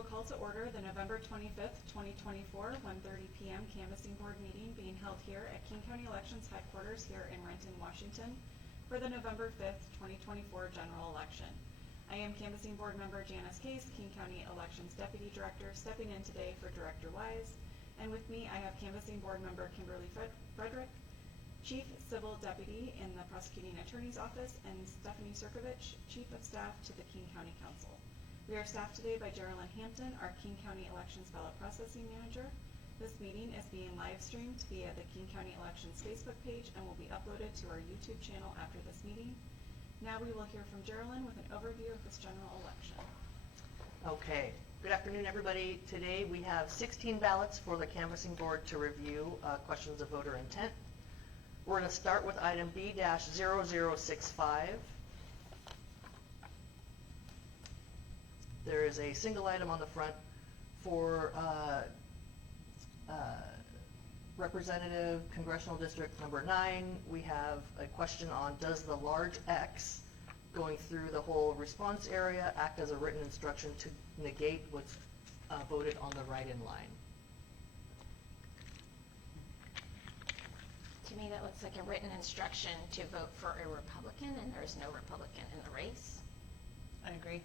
will call to order the November 25th, 2024, 1:30 p.m. Canvassing Board meeting being held here at King County Elections Headquarters here in Renton, Washington for the November 5th, 2024 general election. I am Canvassing Board Member Janice Case, King County Elections Deputy Director, stepping in today for Director Wise. And with me, I have Canvassing Board Member Kimberly Frederick, Chief Civil Deputy in the Prosecuting Attorney's Office, and Stephanie Sirkovich, Chief of Staff to the King County Council. We are staffed today by Geraldine Hampton, our King County Elections Ballot Processing Manager. This meeting is being live streamed via the King County Elections Facebook page and will be uploaded to our YouTube channel after this meeting. Now we will hear from Geraldine with an overview of this general election. Okay, good afternoon everybody. Today we have 16 ballots for the Canvassing Board to review, questions of voter intent. We're going to start with item B-0065. There is a single item on the front for Representative Congressional District number 9. We have a question on, does the large X going through the whole response area act as a written instruction to negate what's voted on the write-in line? To me, that looks like a written instruction to vote for a Republican, and there's no Republican in the race. I agree.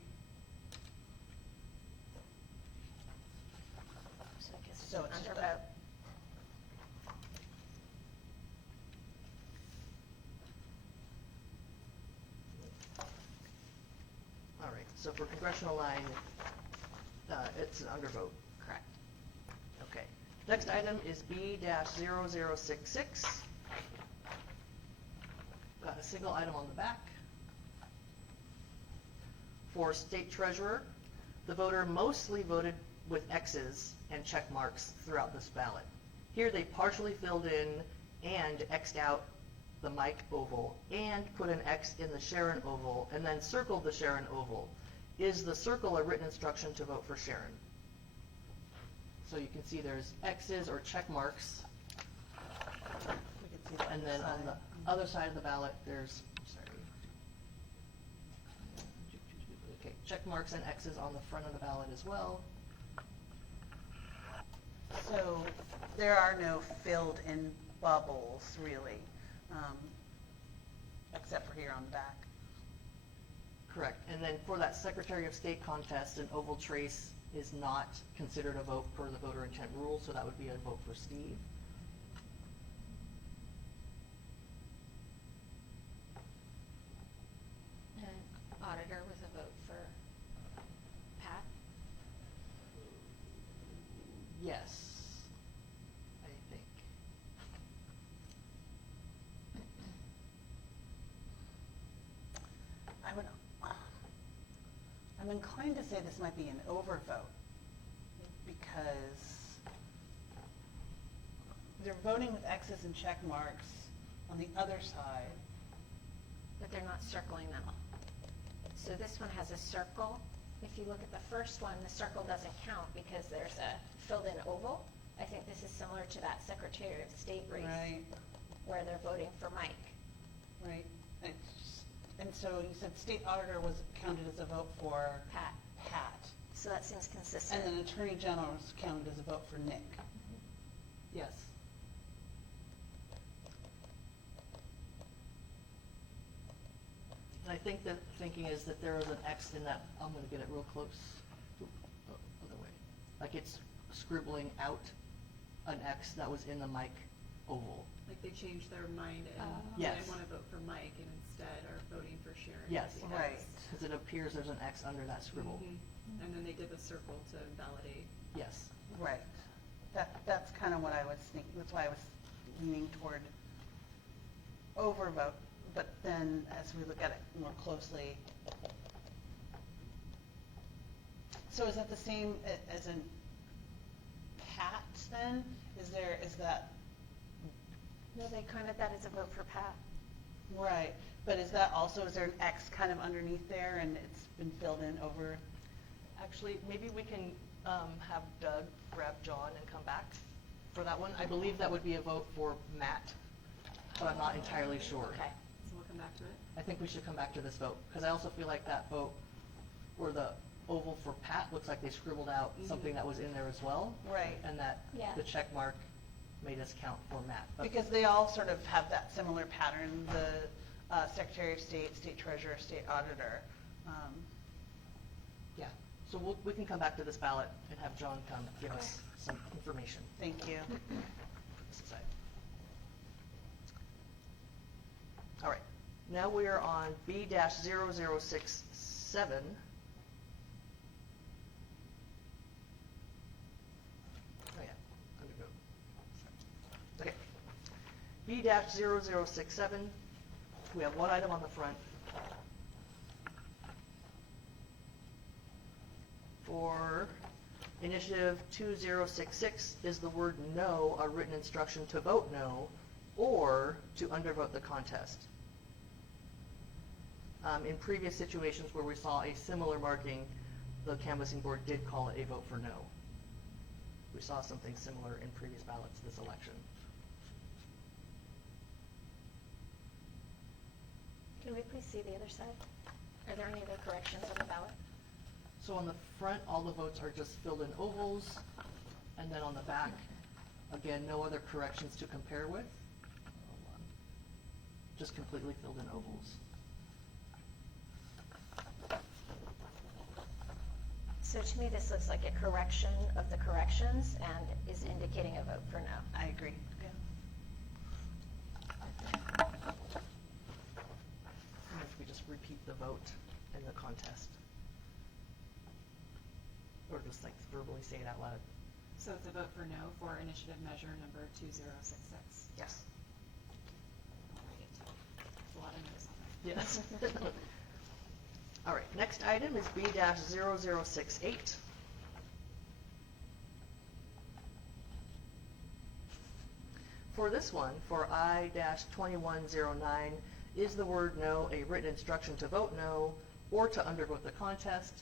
So I guess it's So an it's undervote. All right, so for congressional line, it's an undervote. Correct. Okay. Next item is B-0066. Got a single item on the back. For state treasurer, the voter mostly voted with X's and check marks throughout this ballot. Here they partially filled in and X'd out the Mike oval and put an X in the Sharon oval and then circled the Sharon oval. Is the circle a written instruction to vote for Sharon? So you can see there's X's or check marks, We can see that and then on the other side of the ballot, there's, okay, check marks and X's on the front of the ballot as well. So there are no filled in bubbles really, except for here on the back. Correct. And then for that Secretary of State contest, an oval trace is not considered a vote per the voter intent rule, so that would be a vote for Steve. And auditor was a vote for Pat. Yes, I think. I'm inclined to say this might be an overvote because they're voting with X's and check marks on the other side. But they're not circling them. So this one has a circle. If you look at the first one, the circle doesn't count because there's a filled-in oval. I think this is similar to that Secretary of State race Right, where they're voting for Mike. right. And so you said state auditor was counted as a vote for Pat. Pat. So that seems consistent. And then Attorney General was counted as a vote for Nick. Yes. And I think the thinking is that there is an X in that, I'm going to get it real close. Oop, oh, other way. Like it's scribbling out an X that was in the Mike oval. Like they changed their mind and Yes. didn't want to vote for Mike and instead are voting for Sharon. Yes. with the Right. X. Because it appears there's an X under that scribble. And then they did the circle to validate. Yes. Right. That's kind of what I was thinking. That's why I was leaning toward overvote. But then as we look at it more closely, so is that the same as in Pat then? Is that, No, they counted that as a vote for Pat. right, but is there an X kind of underneath there and it's been filled in over? Actually, maybe we can have Doug grab John and come back for that one. I believe that would be a vote for Matt, but I'm not entirely sure. Okay. So we'll come back to it. I think we should come back to this vote, because I also feel like that vote, or the oval for Pat, looks like they scribbled out something that was in there as well. Right. And that Yeah. the check mark made us count for Matt. But- Because they all sort of have that similar pattern, the Secretary of State, State Treasurer, State Auditor. Yeah, so we can come back to this ballot and have John come give us some information. Thank you. Put this aside. All right, now we are on B-0067. Oh yeah, undervote. Okay. B-0067, we have one item on the front. For initiative 2066, is the word no a written instruction to vote no or to undervote the contest? In previous situations where we saw a similar marking, the canvassing board did call it a vote for no. We saw something similar in previous ballots this election. Can we please see the other side? Are there any other corrections on the ballot? So on the front, all the votes are just filled in ovals, and then on the back, again, no other corrections to compare with. Hold on. Just completely filled in ovals. So to me, this looks like a correction of the corrections and is indicating a vote for no. I agree. Yeah. And if we just repeat the vote in the contest. Or just like verbally say it out loud. So it's a vote for no for initiative measure number 2066. Yes. I'll read it. There's a lot of no's on there. Yes. All right, next item is B-0068. For this one, for I-2109, is the word no a written instruction to vote no or to undervote the contest?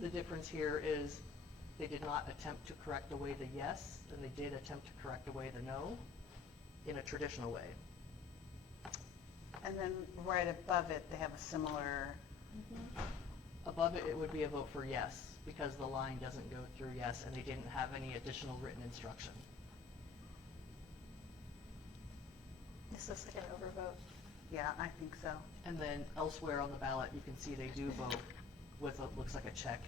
The difference here is they did not attempt to correct away the yes, and they did attempt to correct away the no in a traditional way. And then right above it, they have a similar, Above it, it would be a vote for yes, because the line doesn't go through yes, and they didn't have any additional written instruction. This looks like an overvote. yeah, I think so. And then elsewhere on the ballot, you can see they do vote with what looks like a check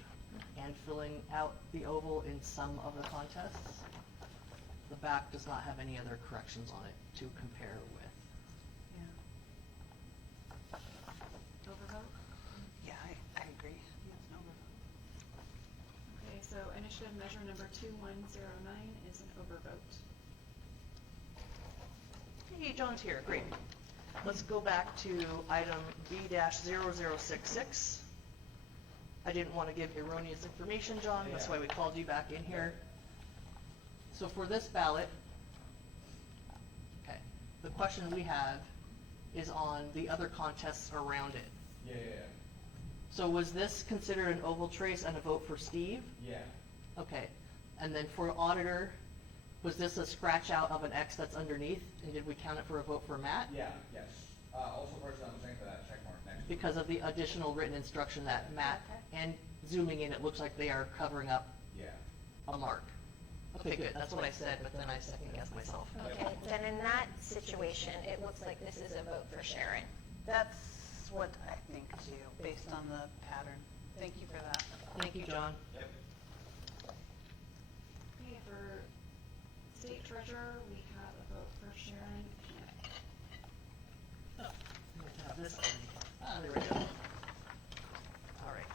and filling out the oval in some of the contests. The back does not have any other corrections on it to compare with. Yeah. Overvote? Yeah, I agree. Yes, no overvote. Okay, so initiative measure number 2109 is an overvote. Hey, John's here, great. Let's go back to item B-0066. I didn't want to give erroneous information, John, that's why we called you back in here. So for this ballot, okay, the question we have is on the other contests around it. Yeah. So was this considered an oval trace and a vote for Steve? Yeah. Okay, and then for auditor, was this a scratch out of an X that's underneath, and did we count it for a vote for Matt? Yes. Also person I'm saying for that check mark next to it. Because of the additional written instruction that Matt, and zooming in, it looks like they are covering up Yeah. a mark. Okay, good, that's what I said, but then I second guessed myself. Okay, then in that situation, it looks like this is a vote for Sharon. That's what I think too, based on the pattern. Thank you for that. Thank you, John. Yep. Okay, for state treasurer, we have a vote for Sharon Panic. Oh, I have to have this already. Ah, there we go. All right.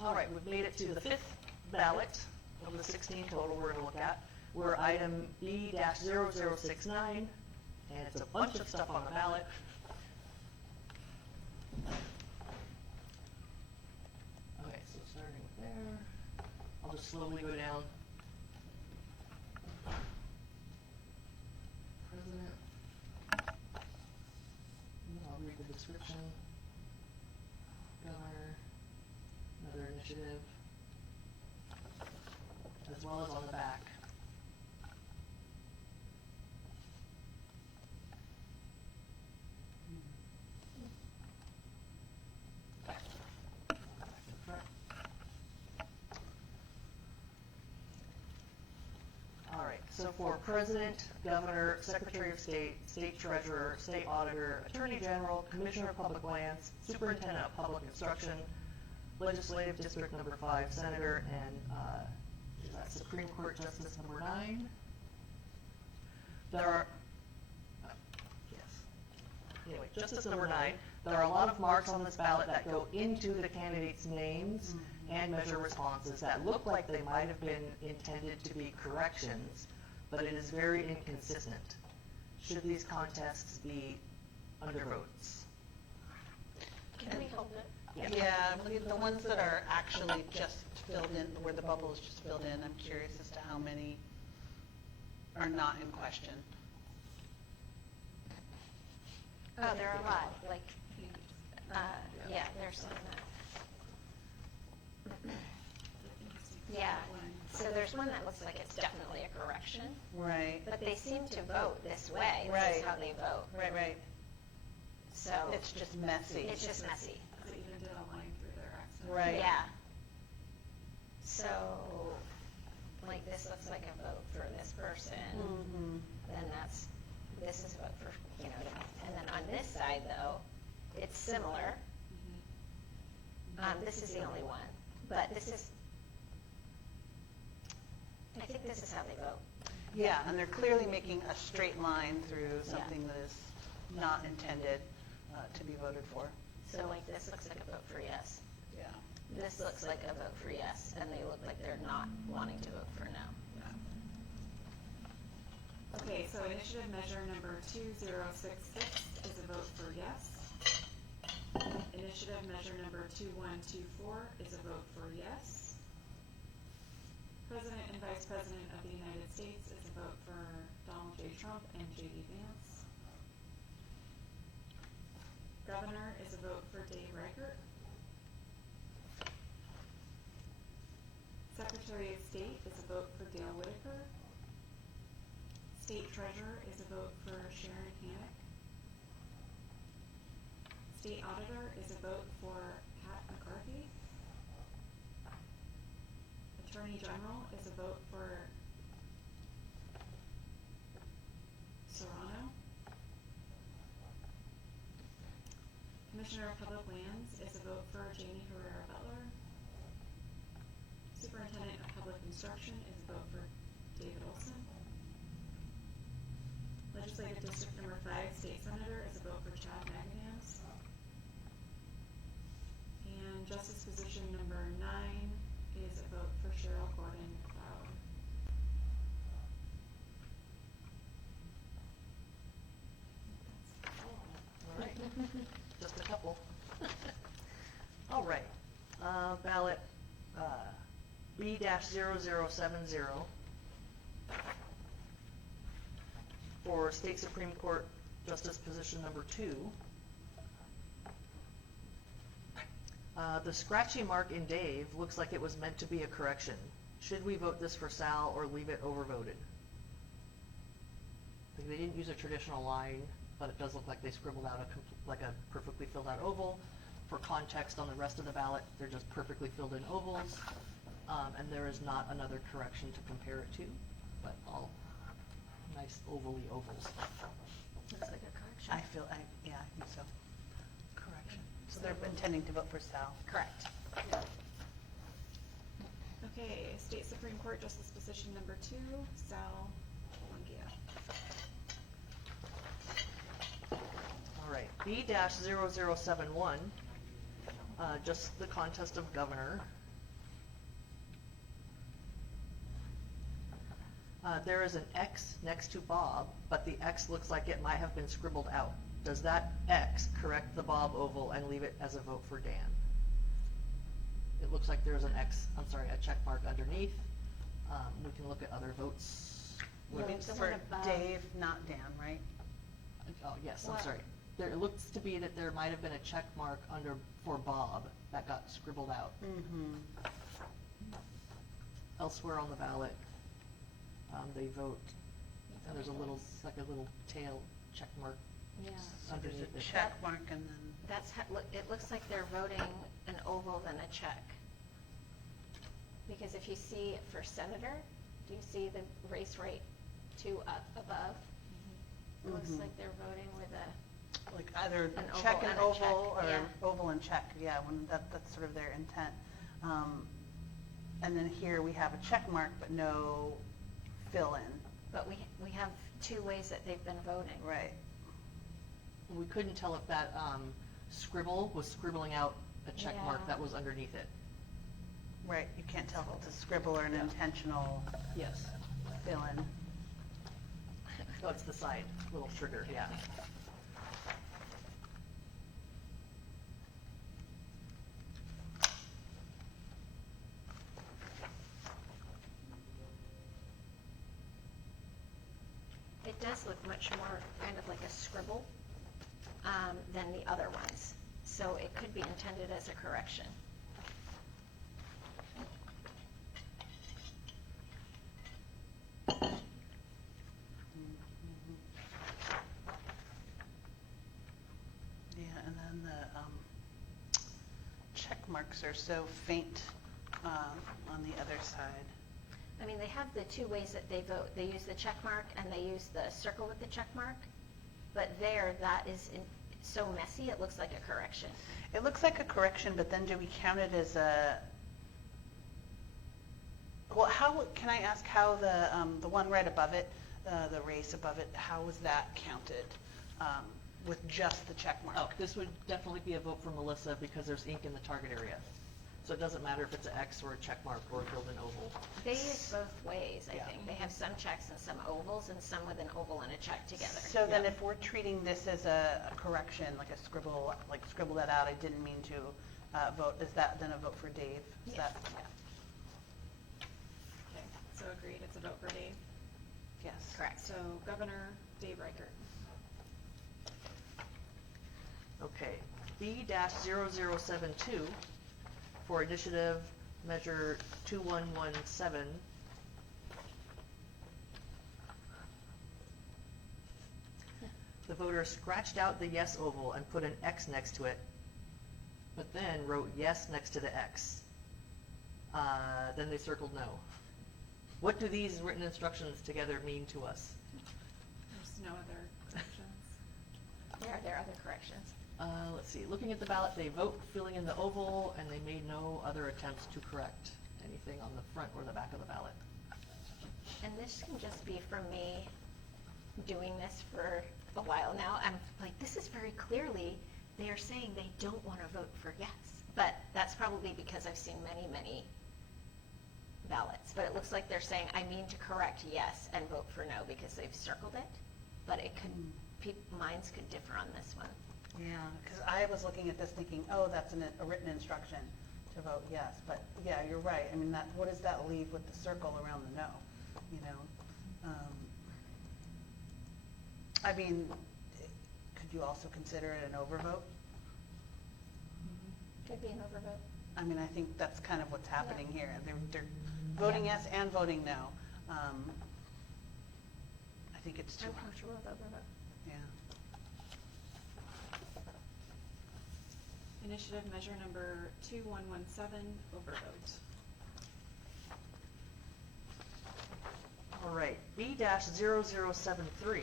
All right, we've made it to the fifth ballot of the 16 total we're gonna look at. We're item B-0069, and it's a bunch of stuff on the ballot. Okay, so starting with there, I'll just slowly go down. President. And then I'll read the description. Governor, another initiative, as well as on the back. So for president, governor, secretary of state, state treasurer, state auditor, attorney general, commissioner of public lands, superintendent of public instruction, legislative district number 5 senator, and is that Supreme Court Justice number 9. There are, yes. Anyway, Justice number 9, there are a lot of marks on this ballot that go into the candidates' names and measure responses that look like they might have been intended to be corrections, but it is very inconsistent. Should these contests be undervotes? Can we hold it? Yeah, the ones that are actually just filled in, where the bubble is just filled in, I'm curious as to how many are not in question. Oh, there are a lot, like, yeah, there's some that. Yeah, so there's one that looks like it's definitely a correction, Right, but they seem to vote this way. This Right. is how they vote. right. So It's just messy. it's just messy. They even did a line through their accent. Right. Yeah. So, like, this looks like a vote for this person. Mhm. Then this is a vote for, you know, and then on this side, though, it's similar. This is the only one, but this is, I think this is how they vote. Yeah, and they're clearly making a straight line through something that is not intended to be voted for. So like this looks like a vote for yes. Yeah. This looks like a vote for yes, and they look like they're not wanting to vote for no. Okay, so initiative measure number 2066 is a vote for yes. Initiative measure number 2124 is a vote for yes. President and Vice President of the United States is a vote for Donald J. Trump and J.D. Vance. Governor is a vote for Dave Reichert. Secretary of State is a vote for Dale Whitaker. State Treasurer is a vote for Sharon Hannick. State Auditor is a vote for Pat McCarthy. Attorney General is a vote for Serrano. Commissioner of Public Lands is a vote for Janie Herrera Butler. Superintendent of Public Instruction is a vote for David Olson. Legislative District number 5, State Senator is a vote for Chad Magnus. And Justice Position number 9 is a vote for Cheryl Gordon Cloud. All right, just a couple. All right, ballot B-0070 for State Supreme Court Justice Position number 2. The scratchy mark in Dave looks like it was meant to be a correction. Should we vote this for Sal or leave it overvoted? Like, they didn't use a traditional line, but it does look like they scribbled out like a perfectly filled out oval. For context on the rest of the ballot, they're just perfectly filled in ovals, and there is not another correction to compare it to, but all nice ovally ovals. Looks like a correction. I think so. Correction. So they're intending to vote for Sal. Correct. Okay, State Supreme Court Justice Position number 2, Sal Longia. All right, B-0071, just the contest of governor. There is an X next to Bob, but the X looks like it might have been scribbled out. Does that X correct the Bob oval and leave it as a vote for Dan? It looks like there's an X, I'm sorry, a check mark underneath. We can look at other votes. Yeah, It's the for one above. Dave, not Dan, right? Oh, yes, I'm Well- sorry. It looks to be that there might have been a check mark for Bob that got scribbled out. Mm-hmm. Elsewhere on the ballot, they vote, and there's a little tail check mark Yeah. So there's underneath a it. check mark and then, That's how, it looks like they're voting an oval than a check. Because if you see for senator, do you see the race rate two up above. It looks Mhm. like they're voting with a, Like either An check oval and and a check, oval, or yeah. oval and check, yeah, when that's sort of their intent. And then here we have a check mark, but no fill-in. but we have two ways that they've been voting. Right. We couldn't tell if that scribble was scribbling out a check mark Yeah. that was underneath it. Right, you can't tell if it's a scribble or an Yeah. intentional Yes. fill-in. Oh, it's the side, little trigger, yeah. It does look much more kind of like a scribble than the other ones. So it could be intended as a correction. Yeah, and then the check marks are so faint on the other side. I mean, they have the two ways that they vote. They use the check mark and they use the circle with the check mark. But there, that is so messy, it looks like a correction. It looks like a correction, but then do we count it as a, well, how, can I ask how the one right above it, the race above it, how was that counted with just the check mark? Oh, this would definitely be a vote for Melissa because there's ink in the target area. So it doesn't matter if it's an X or a check mark or a filled in oval. They use both ways, I Yeah. think. They have some checks and some ovals and some with an oval and a check together. So then Yeah. if we're treating this as a correction, like a scribble, like scribble that out, I didn't mean to vote, is that then a vote for Dave? Is Yes. that- Okay, so agreed, it's a vote for Dave. Yes. Correct. So Governor Dave Reichert. Okay, B-0072 for initiative measure 2117. The voter scratched out the yes oval and put an X next to it, but then wrote yes next to the X. Then they circled no. What do these written instructions together mean to us? There's no other corrections. There are other corrections. Let's see, looking at the ballot, they vote filling in the oval, and they made no other attempts to correct anything on the front or the back of the ballot. And this can just be from me doing this for a while now. I'm like, this is very clearly, they are saying they don't want to vote for yes. But that's probably because I've seen many, many ballots. But it looks like they're saying, I mean to correct yes and vote for no because they've circled it. But it could, minds could differ on this one. Yeah, because I was looking at this thinking, oh, that's a written instruction to vote yes, but yeah, you're right. I mean, that, what does that leave with the circle around the no, you know? I mean, could you also consider it an overvote? Could be an overvote. I mean, I think that's kind of what's happening here. They're voting yes and voting no. I think it's too I'm hard. comfortable with overvote. Yeah. Initiative measure number 2117, overvote. All right, B-0073,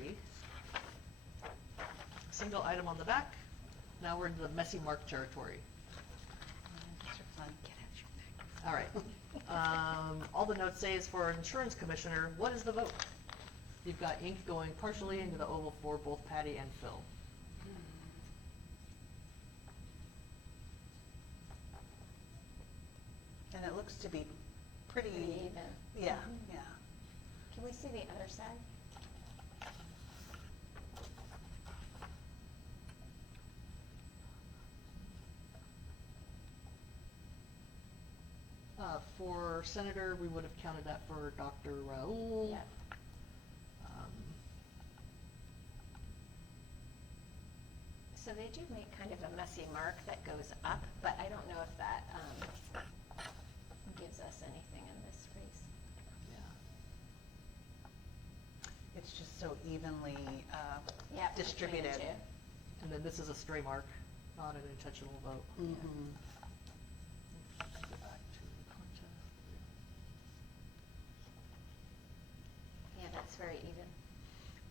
single item on the back. Now we're into the messy mark territory. These are fun. All right. All the notes say is for insurance commissioner, what is the vote? You've got ink going partially into the oval for both Patty and Phil. And it looks to be pretty, Pretty even. yeah, Mhm. yeah. Can we see the other side? For senator, we would have counted that for Dr. Raoul. Yep. So they do make kind of a messy mark that goes up, but I don't know if that gives us anything in this race. Yeah. It's just so evenly Yeah, between the distributed. two. And then this is a stray mark, not an intentional vote. Mhm. Go back to the contest. Yeah, that's very even.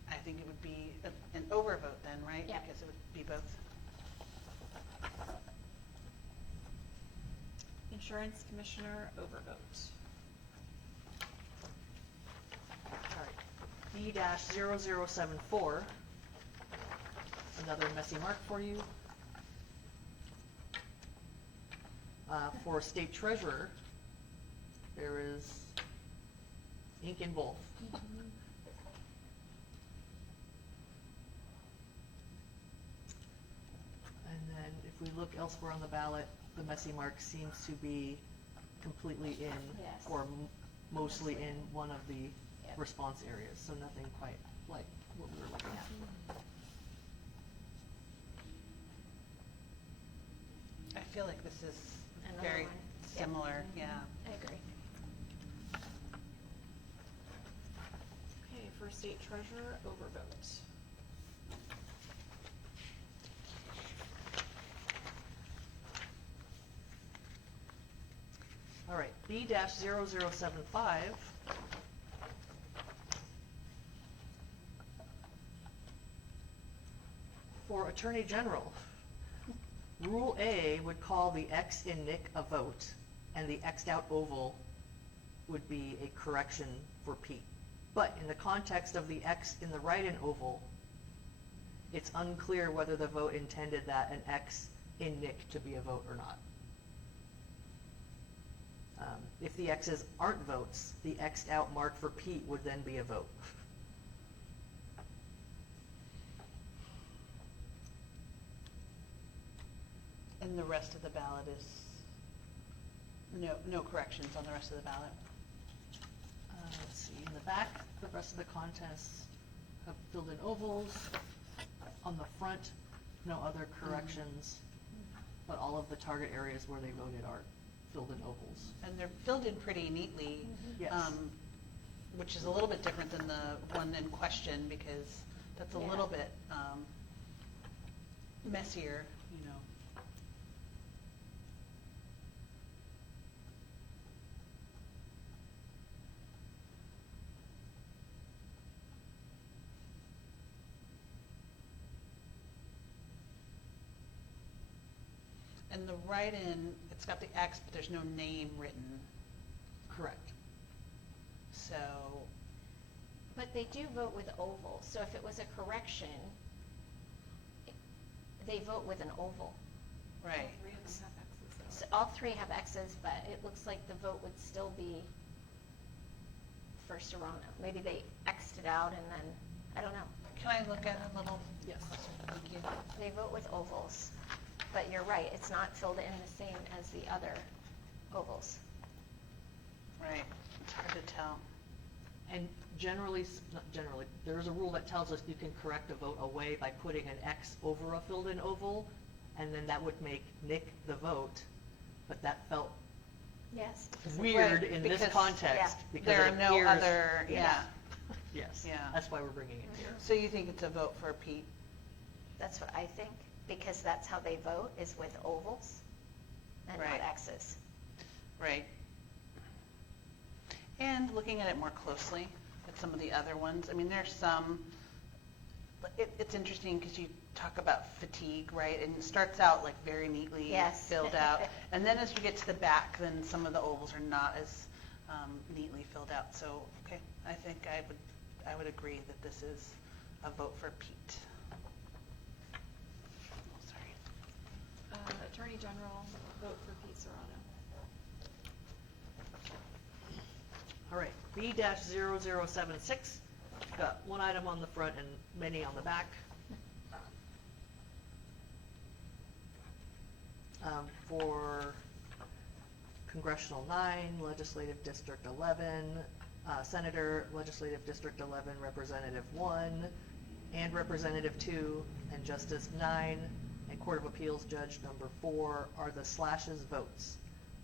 I think it would be an overvote then, right? Yeah. Because it would be both. Insurance Commissioner overvote. All right. B-0074, another messy mark for you. For State Treasurer, there is ink in both. And then if we look elsewhere on the ballot, the messy mark seems to be completely in Yes. or mostly in one of the Yep. response areas, so nothing quite like what we were looking at. I feel like this is Another very one. Yep. similar, yeah. I agree. Okay, for State Treasurer overvote. All right, B-0075. For Attorney General, Rule A would call the X in Nick a vote, and the Xed out oval would be a correction for Pete. But in the context of the X in the write-in oval, it's unclear whether the vote intended that an X in Nick to be a vote or not. If the X's aren't votes, the Xed out mark for Pete would then be a vote. And the rest of the ballot is, no corrections on the rest of the ballot. Let's see, in the back, the rest of the contests have filled in ovals. On the front, no other corrections, but all of the target areas where they voted are filled in ovals. And they're filled in pretty neatly. Yes. Which is a little bit different than the one in question, because that's a Yeah. little bit messier, you know. And the write-in, it's got the X, but there's no name written, Correct. so, But they do vote with ovals, so if it was a correction, they vote with an oval. right. Three of them have X's though. So all three have X's, but it looks like the vote would still be for Serrano. Maybe they Xed it out and then, I don't know. Can I look at it a little? Yes. Thank you. They vote with ovals, but you're right, it's not filled in the same as the other ovals. Right, it's hard to tell. And generally, not generally, there is a rule that tells us you can correct a vote away by putting an X over a filled-in oval, and then that would make Nick the vote, but that felt Yes. weird Right, in this because- context, yeah. because There it are no appears- other, yeah. Yes, Yeah. that's why we're bringing it here. So you think it's a vote for Pete? That's what I think, because that's how they vote, is with ovals and not Right. X's. Right. And looking at it more closely at some of the other ones, I mean, there's some, it's interesting because you talk about fatigue, right? And it starts out like very neatly Yes. filled out. And then as you get to the back, then some of the ovals are not as neatly filled out. So, okay, I think I would agree that this is a vote for Pete. Oh, sorry. Attorney General, vote for Pete Serrano. All right, B-0076, got one item on the front and many on the back. For Congressional 9, Legislative District 11, Senator, Legislative District 11, Representative 1, and Representative 2, and Justice 9, and Court of Appeals Judge number 4 are the slashes votes.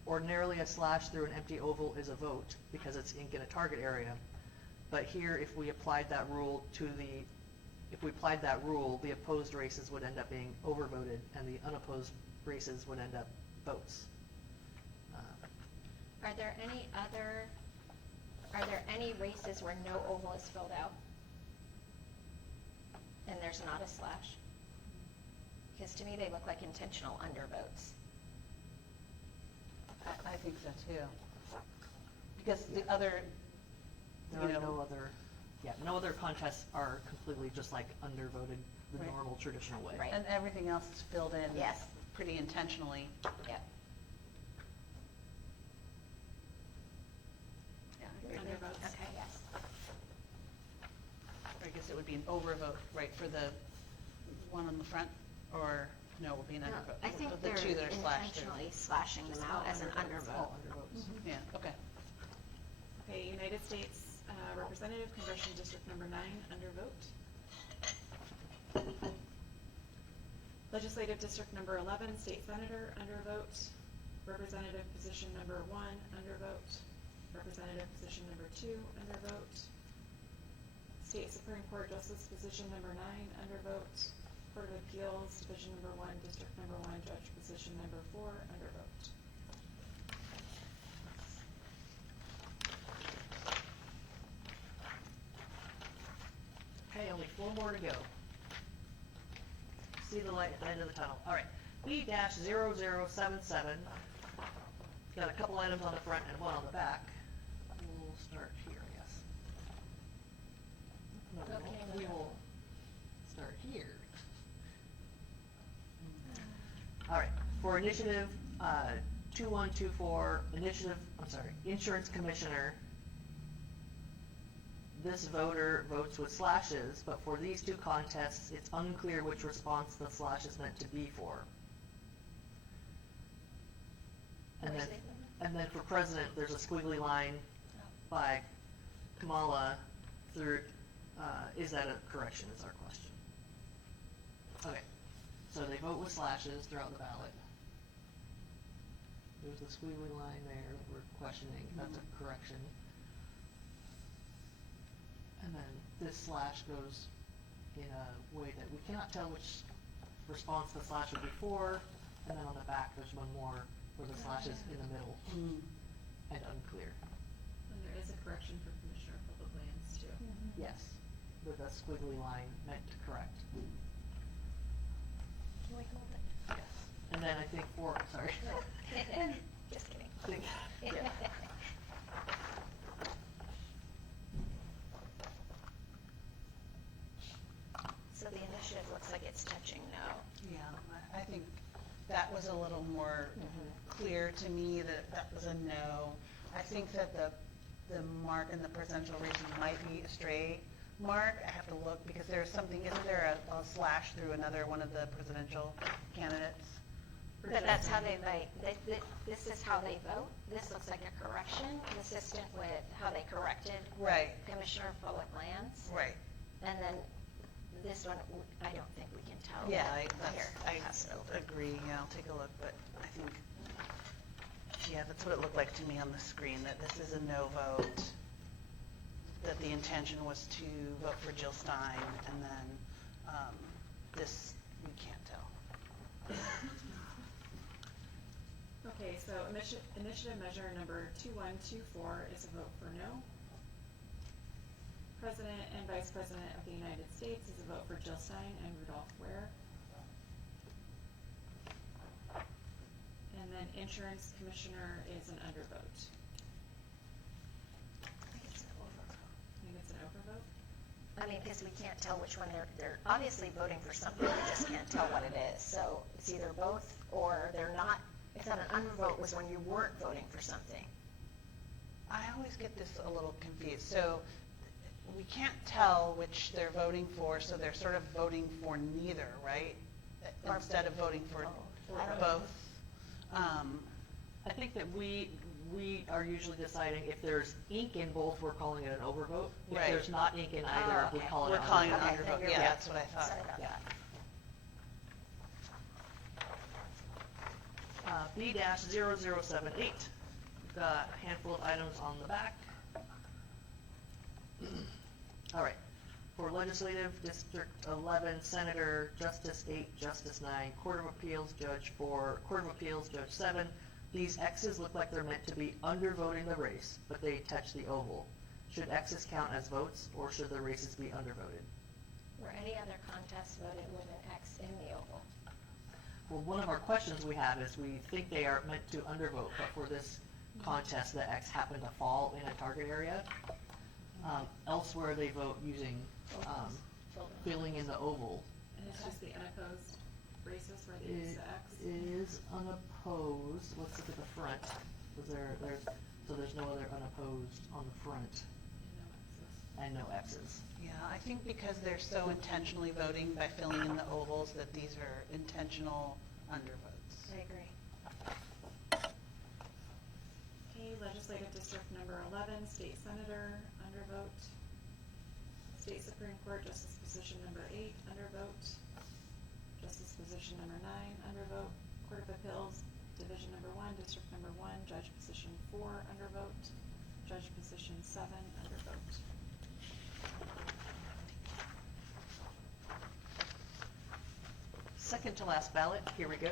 Ordinarily, a slash through an empty oval is a vote because it's ink in a target area. But here, if we applied that rule the opposed races would end up being overvoted, and the unopposed races would end up votes. Are there any other Are there any races where no oval is filled out? And there's not a slash? Because to me, they look like intentional undervotes. I think so too. Because the other, There you are no know, other, no other contests are completely just like undervoted the Right. normal traditional way. Right. and everything else is filled in. Yes. Pretty intentionally. Yep. Yeah, I agree. Undervotes. Okay, yes. I guess it would be an overvote, right, for the one on the front, or no, it would be an No, undervote? I think The they're two that are slashed through. intentionally slashing them out as an All undervote. undervotes. Yeah, okay. Okay, United States Representative, Congressional District Number 9, undervote. Legislative District Number 11, State Senator, undervote. Representative Position Number 1, undervote. Representative Position Number 2, undervote. State Supreme Court Justice Position Number 9, undervote. Court of Appeals, Division Number 1, District Number 1, Judge Position Number 4, undervote. Okay, only 4 more to go. See the light at the end of the tunnel. All right, B-0077. Got a couple items on the front and one on the back. We'll start here, I guess. No, we Okay, won't. no, We no. will start here. All right, for initiative 2124, Insurance Commissioner, this voter votes with slashes, but for these two contests, it's unclear which response the slash is meant to be for. And then, for president, there's a squiggly line by Kamala through, is that a correction is our question. Okay, so they vote with slashes throughout the ballot. There's a squiggly line there, we're questioning, that's a correction. And then this slash goes in a way that we cannot tell which response the slash would be for, and then on the back, there's one more where the slash is in the middle and unclear. And there is a correction for Commissioner of Public Lands, too. Yes, with a squiggly line meant to correct. Can we hold it? Yes. And then I think sorry. Just kidding. I think, yeah. So the initiative looks like it's touching no. Yeah, I think that was a little more clear to me that that was a no. I think that the mark in the presidential races might be a stray mark. I have to look because there's something, isn't there a slash through another one of the presidential candidates? But that's how they vote. This is how they vote. This looks like a correction, consistent with how they corrected Right, Commissioner of Public Lands. right. And then this one, I don't think we can tell. Yeah, Here, I pass it over. agree, yeah, I'll take a look, but I think, yeah, that's what it looked like to me on the screen, that this is a no vote, that the intention was to vote for Jill Stein, and then this, we can't tell. Okay, so initiative measure number 2124 is a vote for no. President and Vice President of the United States is a vote for Jill Stein and Rudolph Ware. And then Insurance Commissioner is an undervote. I think it's an overvote. I think it's an overvote. I mean, because we can't tell which one they're obviously voting for something, we just can't tell what it is. So it's either both or they're not. I thought an undervote was when you weren't voting for something. I always get this a little confused, so we can't tell which they're voting for, so they're sort of voting for neither, right? Instead of voting for I don't know. both. I think that we are usually deciding if there's ink in both, we're calling it an overvote. If Right. there's not ink in either, we okay. call it We're an calling it undervote. Okay, then undervote, you're yeah, right. that's what I thought. Sorry about Yeah. that. B-0078, we've got a handful of items on the back. All right, for Legislative District 11, Senator, Justice 8, Justice 9, Court of Appeals, Judge 4, Court of Appeals, Judge 7. These X's look like they're meant to be undervoting the race, but they touch the oval. Should X's count as votes, or should the races be undervoted? Were any other contests voted with an X in the oval? Well, one of our questions we have is we think they are meant to undervote, but for this contest, the X happened to fall in a target area. Elsewhere, they vote using, Filled in. filling in the oval. And it's just the unopposed races where they use It the X. is unopposed. Let's look at the front. So there's no other unopposed on the front, And no X's. and no X's. Yeah, I think because they're so intentionally voting by filling in the ovals that these are intentional undervotes. I agree. Okay, legislative district number 11, state senator, undervote. State Supreme Court justice position number 8, undervote. Justice position number 9, undervote. Court of Appeals, division number 1, district number 1, judge position 4, undervote. Judge position 7, undervote. Second to last ballot, here we go.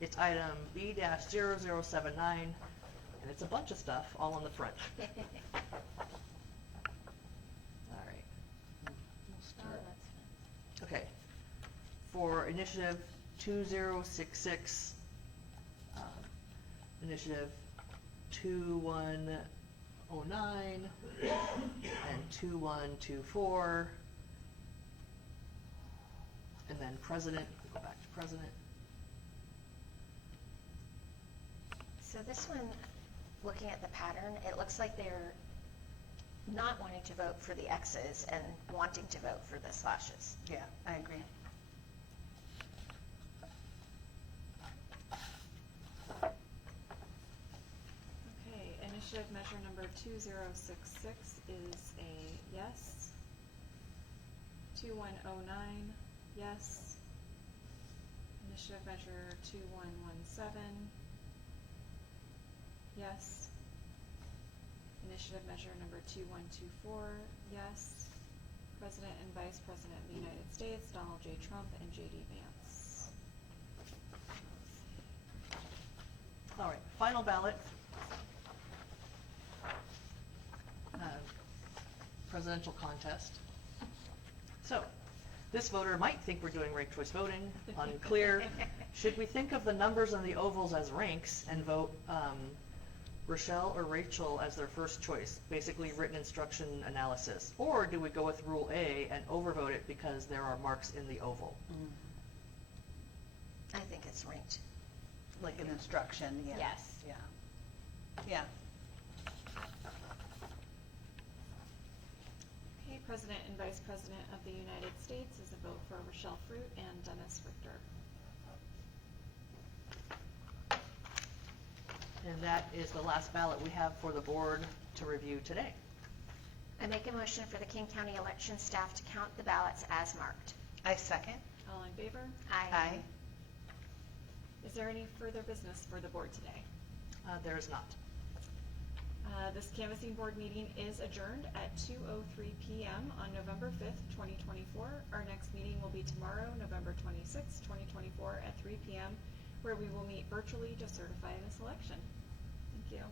It's item B-0079, and it's a bunch of stuff all on the front. All right. We'll Oh, start. that's fun. Okay. For initiative 2066, initiative 2109, and 2124, and then president, go back to president. So this one, looking at the pattern, it looks like they're not wanting to vote for the X's and wanting to vote for the slashes. Yeah, I agree. Okay, initiative measure number 2066 is a yes. 2109, yes. Initiative measure 2117, yes. Initiative measure number 2124, yes. President and Vice President of the United States, Donald J. Trump and J.D. Vance. All right, final ballot. Presidential contest. So, this voter might think we're doing ranked choice voting, unclear. Should we think of the numbers on the ovals as ranks and vote Rochelle or Rachel as their first choice, basically written instruction analysis? Or do we go with Rule A and overvote it because there are marks in the oval? I think it's ranked. Like an instruction, yeah. Yes. Yeah. Yeah. Okay, President and Vice President of the United States is a vote for Rochelle Fruit and Dennis Richter. And that is the last ballot we have for the board to review today. I make a motion for the King County election staff to count the ballots as marked. I second. All in favor? Aye. Is there any further business for the board today? There is not. This canvassing board meeting is adjourned at 2:03 p.m. on November 5th, 2024. Our next meeting will be tomorrow, November 26th, 2024 at 3 p.m., where we will meet virtually to certify this election. Thank you.